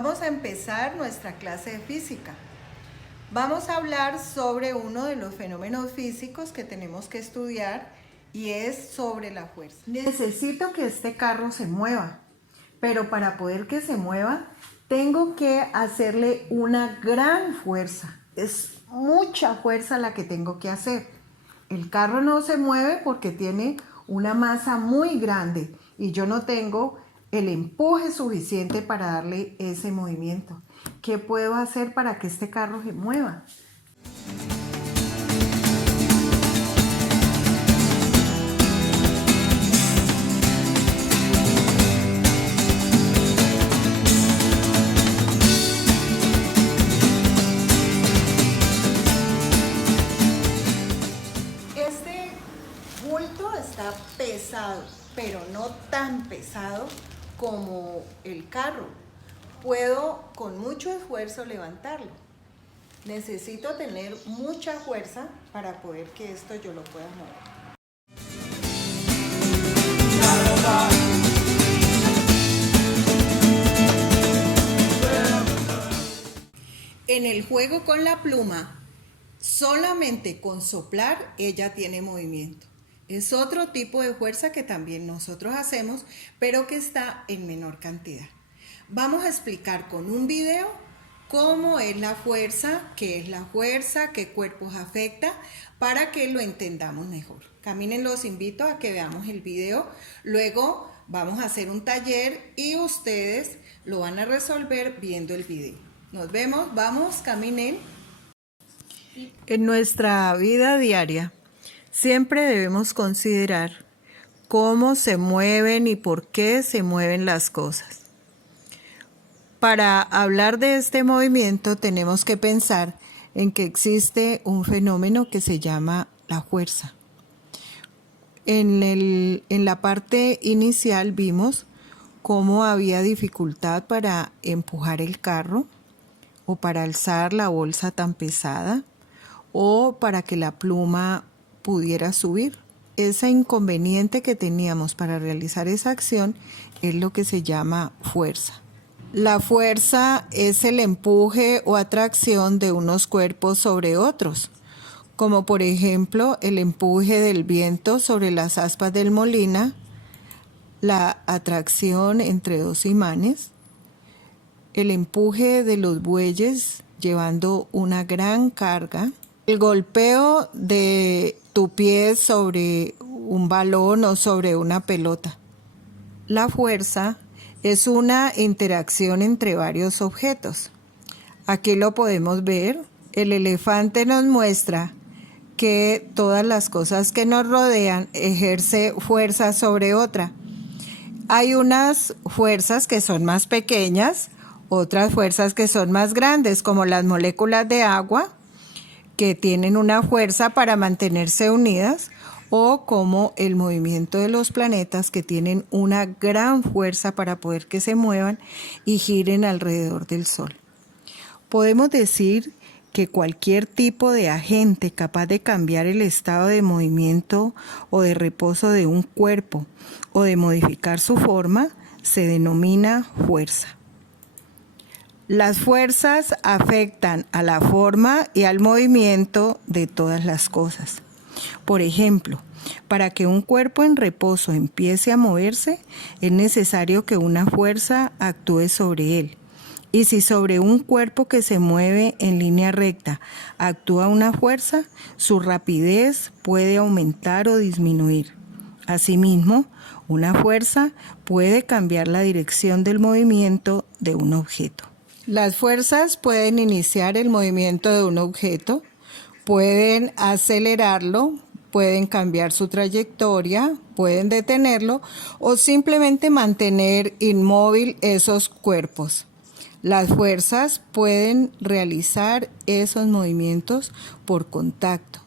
Vamos a empezar nuestra clase de física. Vamos a hablar sobre uno de los fenómenos físicos que tenemos que estudiar y es sobre la fuerza. Necesito que este carro se mueva, pero para poder que se mueva tengo que hacerle una gran fuerza. Es mucha fuerza la que tengo que hacer. El carro no se mueve porque tiene una masa muy grande y yo no tengo el empuje suficiente para darle ese movimiento. ¿Qué puedo hacer para que este carro se mueva? Este bulto está pesado, pero no tan pesado como el carro. Puedo con mucho esfuerzo levantarlo. Necesito tener mucha fuerza para poder que esto yo lo pueda mover. En el juego con la pluma, solamente con soplar ella tiene movimiento. Es otro tipo de fuerza que también nosotros hacemos, pero que está en menor cantidad. Vamos a explicar con un video cómo es la fuerza, qué es la fuerza, qué cuerpos afecta, para que lo entendamos mejor. Caminen, los invito a que veamos el video. Luego vamos a hacer un taller y ustedes lo van a resolver viendo el video. Nos vemos, vamos, caminen. En nuestra vida diaria, siempre debemos considerar cómo se mueven y por qué se mueven las cosas. Para hablar de este movimiento tenemos que pensar en que existe un fenómeno que se llama la fuerza. En la parte inicial vimos cómo había dificultad para empujar el carro o para alzar la bolsa tan pesada o para que la pluma pudiera subir. Ese inconveniente que teníamos para realizar esa acción es lo que se llama fuerza. La fuerza es el empuje o atracción de unos cuerpos sobre otros, como por ejemplo el empuje del viento sobre las aspas del molino, la atracción entre dos imanes, el empuje de los bueyes llevando una gran carga, el golpeo de tu pie sobre un balón o sobre una pelota. La fuerza es una interacción entre varios objetos. Aquí lo podemos ver. El elefante nos muestra que todas las cosas que nos rodean ejerce fuerza sobre otra. Hay unas fuerzas que son más pequeñas, otras fuerzas que son más grandes, como las moléculas de agua, que tienen una fuerza para mantenerse unidas, o como el movimiento de los planetas, que tienen una gran fuerza para poder que se muevan y giren alrededor del Sol. Podemos decir que cualquier tipo de agente capaz de cambiar el estado de movimiento o de reposo de un cuerpo o de modificar su forma se denomina fuerza. Las fuerzas afectan a la forma y al movimiento de todas las cosas. Por ejemplo, para que un cuerpo en reposo empiece a moverse, es necesario que una fuerza actúe sobre él. Y si sobre un cuerpo que se mueve en línea recta actúa una fuerza, su rapidez puede aumentar o disminuir. Asimismo, una fuerza puede cambiar la dirección del movimiento de un objeto. Las fuerzas pueden iniciar el movimiento de un objeto, pueden acelerarlo, pueden cambiar su trayectoria, pueden detenerlo o simplemente mantener inmóvil esos cuerpos. Las fuerzas pueden realizar esos movimientos por contacto.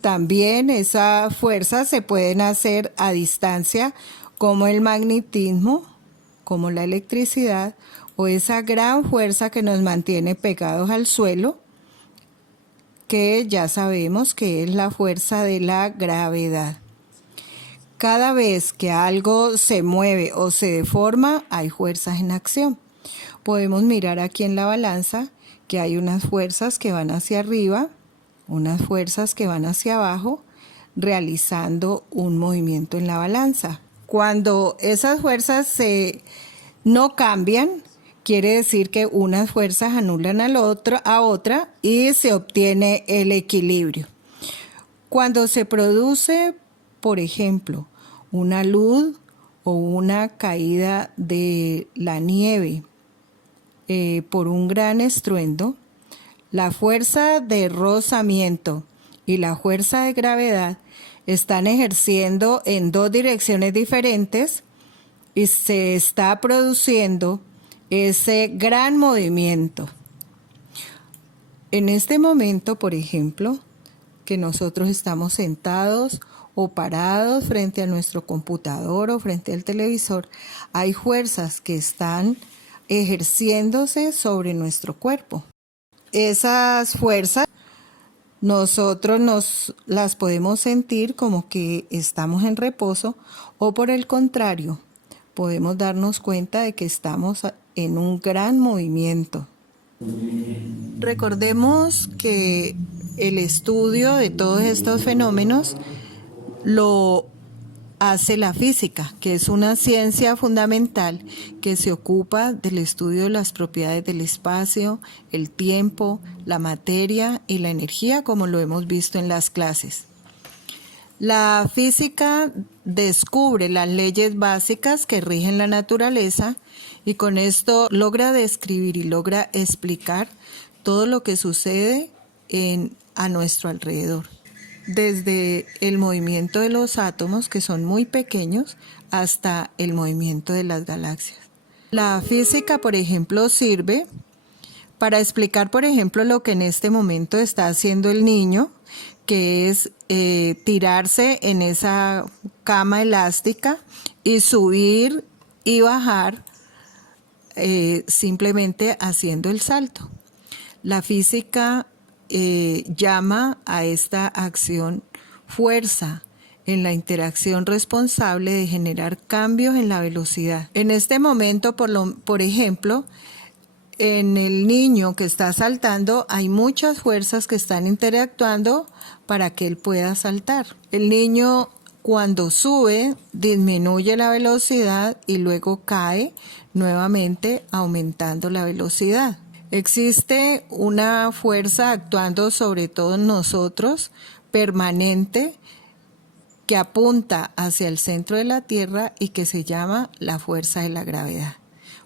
También esas fuerzas se pueden hacer a distancia, como el magnetismo, como la electricidad o esa gran fuerza que nos mantiene pegados al suelo, que ya sabemos que es la fuerza de la gravedad. Cada vez que algo se mueve o se deforma, hay fuerzas en acción. Podemos mirar aquí en la balanza que hay unas fuerzas que van hacia arriba, unas fuerzas que van hacia abajo, realizando un movimiento en la balanza. Cuando esas fuerzas no cambian, quiere decir que unas fuerzas anulan a otra y se obtiene el equilibrio. Cuando se produce, por ejemplo, una luz o una caída de la nieve por un gran estruendo, la fuerza de rozamiento y la fuerza de gravedad están ejerciendo en dos direcciones diferentes y se está produciendo ese gran movimiento. En este momento, por ejemplo, que nosotros estamos sentados o parados frente a nuestro computador o frente al televisor, hay fuerzas que están ejerciéndose sobre nuestro cuerpo. Esas fuerzas nosotros las podemos sentir como que estamos en reposo, o por el contrario, podemos darnos cuenta de que estamos en un gran movimiento. Recordemos que el estudio de todos estos fenómenos lo hace la física, que es una ciencia fundamental que se ocupa del estudio de las propiedades del espacio, el tiempo, la materia y la energía, como lo hemos visto en las clases. La física descubre las leyes básicas que rigen la naturaleza y con esto logra describir y logra explicar todo lo que sucede a nuestro alrededor. Desde el movimiento de los átomos, que son muy pequeños, hasta el movimiento de las galaxias. La física, por ejemplo, sirve para explicar, por ejemplo, lo que en este momento está haciendo el niño, que es tirarse en esa cama elástica y subir y bajar simplemente haciendo el salto. La física llama a esta acción fuerza en la interacción responsable de generar cambios en la velocidad. En este momento, por ejemplo, en el niño que está saltando hay muchas fuerzas que están interactuando para que él pueda saltar. El niño, cuando sube, disminuye la velocidad y luego cae nuevamente aumentando la velocidad. Existe una fuerza actuando sobre todos nosotros, permanente, que apunta hacia el centro de la Tierra y que se llama la fuerza de la gravedad.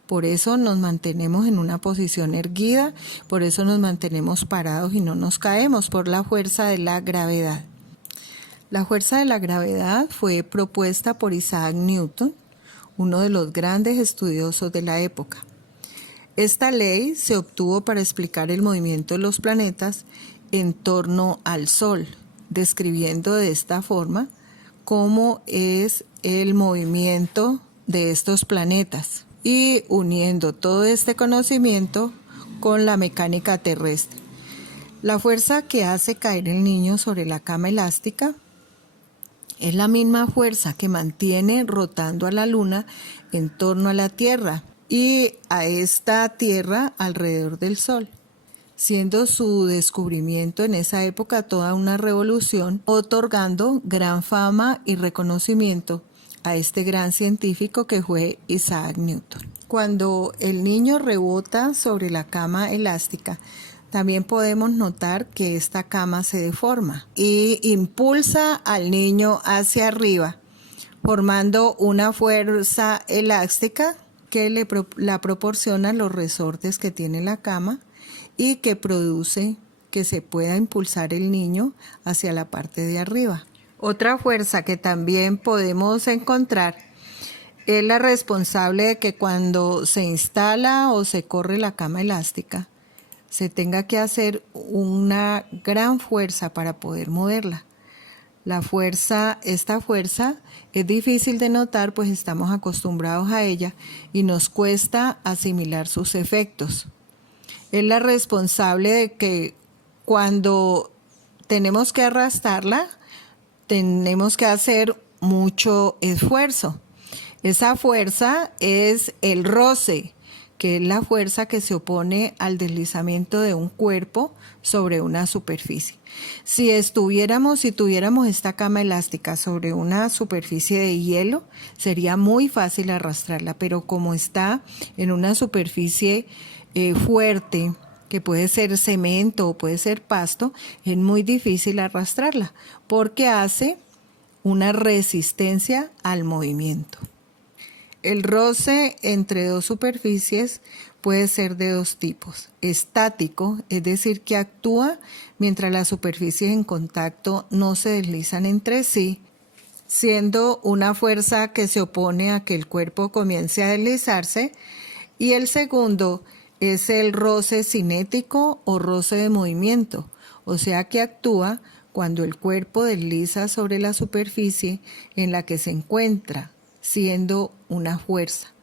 Por eso nos mantenemos en una posición erguida, por eso nos mantenemos parados y no nos caemos, por la fuerza de la gravedad. La fuerza de la gravedad fue propuesta por Isaac Newton, uno de los grandes estudiosos de la época. Esta ley se obtuvo para explicar el movimiento de los planetas en torno al Sol, describiendo de esta forma cómo es el movimiento de estos planetas y uniendo todo este conocimiento con la mecánica terrestre. La fuerza que hace caer el niño sobre la cama elástica es la misma fuerza que mantiene rotando a la Luna en torno a la Tierra y a esta Tierra alrededor del Sol, siendo su descubrimiento en esa época toda una revolución, otorgando gran fama y reconocimiento a este gran científico que fue Isaac Newton. Cuando el niño rebota sobre la cama elástica, también podemos notar que esta cama se deforma y impulsa al niño hacia arriba, formando una fuerza elástica que la proporciona los resortes que tiene la cama y que produce que se pueda impulsar el niño hacia la parte de arriba. Otra fuerza que también podemos encontrar es la responsable de que cuando se instala o se corre la cama elástica, se tenga que hacer una gran fuerza para poder moverla. Esta fuerza es difícil de notar, pues estamos acostumbrados a ella y nos cuesta asimilar sus efectos. Es la responsable de que cuando tenemos que arrastrarla, tenemos que hacer mucho esfuerzo. Esa fuerza es el roce que es la fuerza que se opone al deslizamiento de un cuerpo sobre una superficie. Si tuviéramos esta cama elástica sobre una superficie de hielo, sería muy fácil arrastrarla, pero como está en una superficie fuerte, que puede ser cemento o puede ser pasto, es muy difícil arrastrarla porque hace una resistencia al movimiento. El roce entre dos superficies puede ser de dos tipos. Estático, es decir, que actúa mientras las superficies en contacto no se deslizan entre sí, siendo una fuerza que se opone a que el cuerpo comience a deslizarse. Y el segundo es el roce cinético o roce de movimiento, o sea que actúa cuando el cuerpo desliza sobre la superficie en la que se encuentra, siendo una fuerza.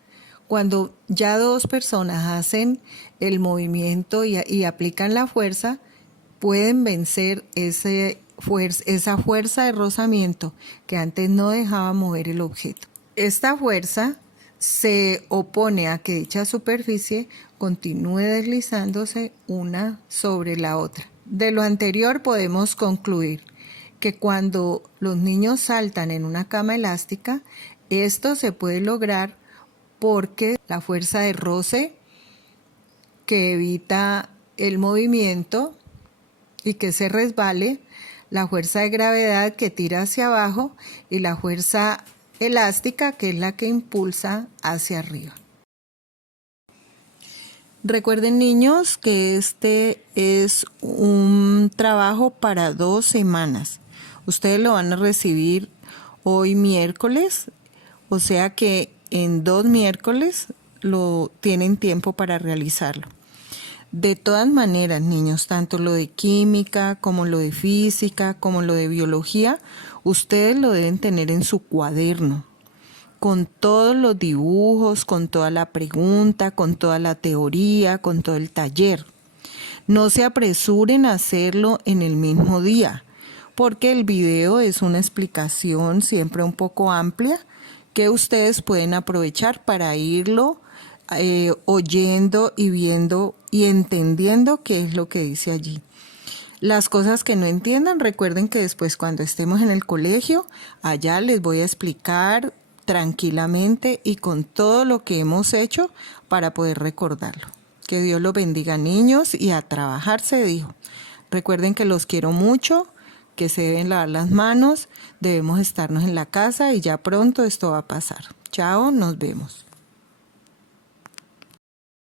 Cuando ya dos personas hacen el movimiento y aplican la fuerza, pueden vencer esa fuerza de rozamiento que antes no dejaba mover el objeto. Esta fuerza se opone a que dicha superficie continúe deslizándose una sobre la otra. De lo anterior podemos concluir que cuando los niños saltan en una cama elástica, esto se puede lograr porque la fuerza de roce que evita el movimiento y que se resbale, la fuerza de gravedad que tira hacia abajo y la fuerza elástica que es la que impulsa hacia arriba. Recuerden, niños, que este es un trabajo para 2 semanas. Ustedes lo van a recibir hoy miércoles, o sea que en 2 miércoles lo tienen tiempo para realizarlo. De todas maneras, niños, tanto lo de química como lo de física como lo de biología, ustedes lo deben tener en su cuaderno, con todos los dibujos, con toda la pregunta, con toda la teoría, con todo el taller. No se apresuren a hacerlo en el mismo día, porque el video es una explicación siempre un poco amplia que ustedes pueden aprovechar para irlo oyendo y viendo y entendiendo qué es lo que dice allí. Las cosas que no entiendan, recuerden que después cuando estemos en el colegio, allá les voy a explicar tranquilamente y con todo lo que hemos hecho para poder recordarlo. Que Dios los bendiga, niños, y a trabajar se dijo. Recuerden que los quiero mucho, que se deben lavar las manos, debemos estarnos en la casa y ya pronto esto va a pasar. Chao, nos vemos.